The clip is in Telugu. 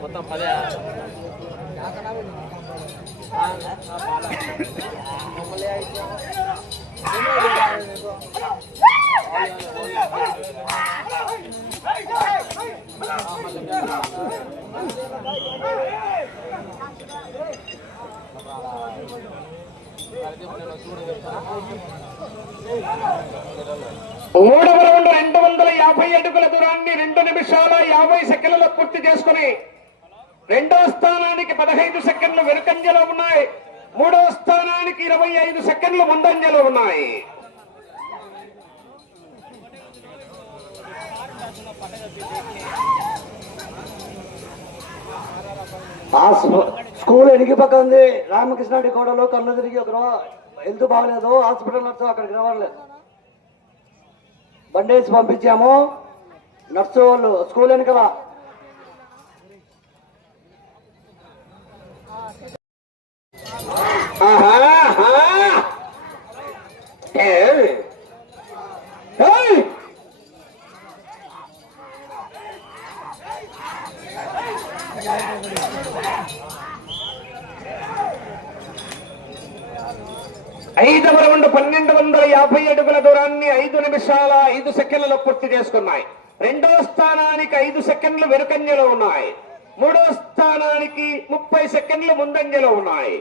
మొత్తం 10 మూడవ రౌండ్ 250 అడుగుల దూరాన్ని 2 నిమిషాల 50 సెకండ్లలో పూర్తి చేసుకుని రెండవ స్థానానికి 15 సెకండ్లు వెనుకంజలో ఉన్నాయి. మూడవ స్థానానికి 25 సెకండ్లు ముందంజలో ఉన్నాయి. స్కూల్ ఎనికి పక్క ఉంది. రామకృష్ణారెడ్డి కోడలో కన్ను తిరిగి ఒక హెల్త్ బాగలేదు, హాస్పిటల్ నర్సు అక్కడికి రావట్లేదు. బండేసి పంపించాము. నర్సు వాళ్ళు స్కూల్ వెనుకల ఐదవ రౌండ్ 1250 అడుగుల దూరాన్ని 5 నిమిషాల 5 సెకండ్లలో పూర్తి చేసుకున్నాయి. రెండవ స్థానానికి 5 సెకండ్లు వెనుకంజలో ఉన్నాయి. మూడవ స్థానానికి 30 సెకండ్లు ముందంజలో ఉన్నాయి.